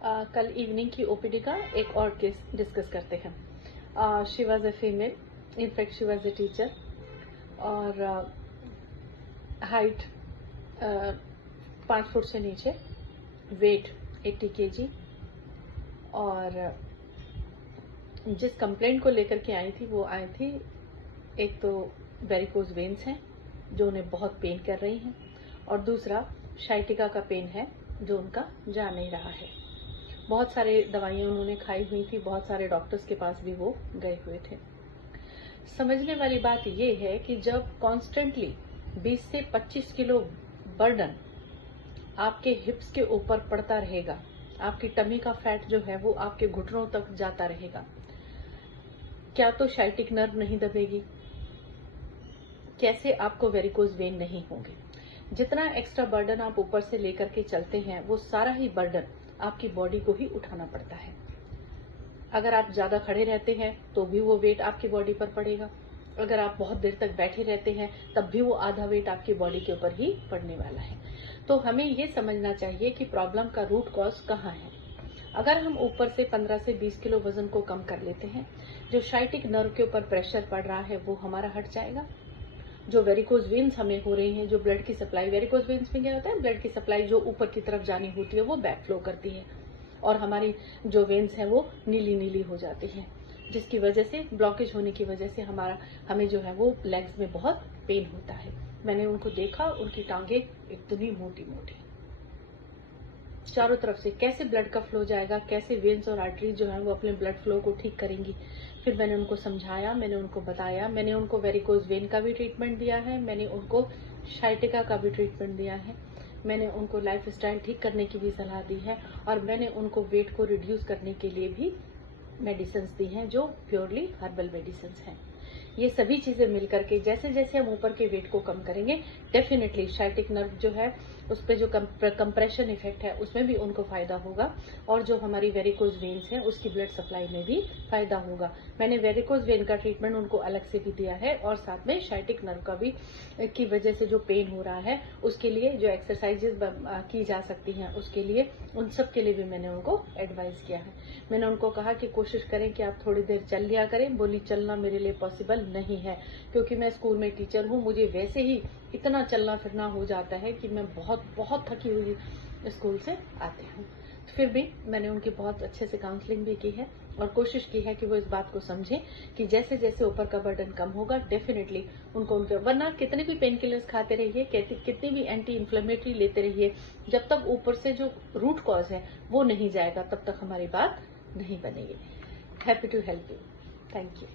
कल इवनिंग की ओपीडी का एक और केस डिस्कस करते हैं। She was a female, in fact she was a teacher और हाइट 5 फुट से नीचे, वेट 80 kg और जिस कंप्लेंट को लेकर के आई थी वो आई थी, एक तो वेरिकोज वेन्स हैं जो उन्हें बहुत पेन कर रही हैं और दूसरा शाइटिका का पेन है जो उनका जा नहीं रहा है। बहुत सारे दवाइयां उन्होंने खाई हुई थी, बहुत सारे डॉक्टर्स के पास भी वो गए हुए थे। समझने वाली बात ये है कि जब कॉन्स्टेंटली 20 से 25 किलो बर्डन आपके हिप्स के ऊपर पड़ता रहेगा, आपकी टमी का फैट जो है वो आपके घुटनों तक जाता रहेगा, क्या तो शाइटिक नर्व नहीं दबेगी, कैसे आपको वेरिकोज वेन नहीं होंगे। जितना एक्स्ट्रा बर्डन आप ऊपर से लेकर के चलते हैं वो सारा ही बर्डन आपकी बॉडी को ही उठाना पड़ता है। अगर आप ज्यादा खड़े रहते हैं तो भी वो वेट आपकी बॉडी पर पड़ेगा, अगर आप बहुत देर तक बैठे रहते हैं तब भी वो आधा वेट आपकी बॉडी के ऊपर ही पड़ने वाला है। तो हमें ये समझना चाहिए कि प्रॉब्लम का रूट कॉज कहाँ है। अगर हम ऊपर से 15 से 20 किलो वजन को कम कर लेते हैं, जो शाइटिक नर्व के ऊपर प्रेशर पड़ रहा है वो हमारा हट जाएगा। जो वेरिकोज वेन्स हमें हो रही हैं, जो ब्लड की सप्लाई, वेरिकोज वेन्स में क्या होता है, ब्लड की सप्लाई जो ऊपर की तरफ जानी होती है वो बैक फ्लो करती है और हमारी जो वेन्स हैं वो नीली नीली हो जाती हैं, जिसकी वजह से ब्लॉकेज होने की वजह से हमें जो है वो लेग्स में बहुत पेन होता है। मैंने उनको देखा, उनकी टांगे इतनी मोटी मोटी, चारों तरफ से कैसे ब्लड का फ्लो जाएगा, कैसे वेन्स और आर्टरीज जो है वो अपने ब्लड फ्लो को ठीक करेंगी। फिर मैंने उनको समझाया, मैंने उनको बताया, मैंने उनको वेरिकोज वेन का भी ट्रीटमेंट दिया है, मैंने उनको शाइटिका का भी ट्रीटमेंट दिया है, मैंने उनको लाइफ स्टाइल ठीक करने की भी सलाह दी है और मैंने उनको वेट को रिड्यूस करने के लिए भी मेडिसिन दी हैं जो प्योरली हर्बल मेडिसिन हैं। ये सभी चीजें मिलकर के जैसे जैसे हम ऊपर के वेट को कम करेंगे, डेफिनेटली शाइटिक नर्व जो है उस पर जो कंप्रेशन इफेक्ट है उसमें भी उनको फायदा होगा और जो हमारी वेरिकोज वेन्स है उसकी ब्लड सप्लाई में भी फायदा होगा। मैंने वेरिकोज वेन का ट्रीटमेंट उनको अलग से भी दिया है और साथ में शाइटिक नर्व का भी की वजह से जो पेन हो रहा है उसके लिए जो एक्सरसाइजेज की जा सकती हैं उसके लिए, उन सब के लिए भी मैंने उनको एडवाइस किया है। मैंने उनको कहा कि कोशिश करें कि आप थोड़ी देर चल लिया करें। बोली चलना मेरे लिए पॉसिबल नहीं है क्योंकि मैं स्कूल में टीचर हूँ, मुझे वैसे ही इतना चलना फिरना हो जाता है कि मैं बहुत बहुत थकी हुई स्कूल से आती हूँ। फिर भी मैंने उनकी बहुत अच्छे से काउंसलिंग भी की है और कोशिश की है कि वो इस बात को समझे कि जैसे जैसे ऊपर का बर्डन कम होगा डेफिनेटली उनको उनके, वरना कितने भी पेन किलर्स खाते रहिए, कितनी भी एंटी इन्फ्लेमेटरी लेते रहिए, जब तक ऊपर से जो रूट कॉज है वो नहीं जाएगा तब तक हमारी बात नहीं बनेगी। Happy to help you. Thank you.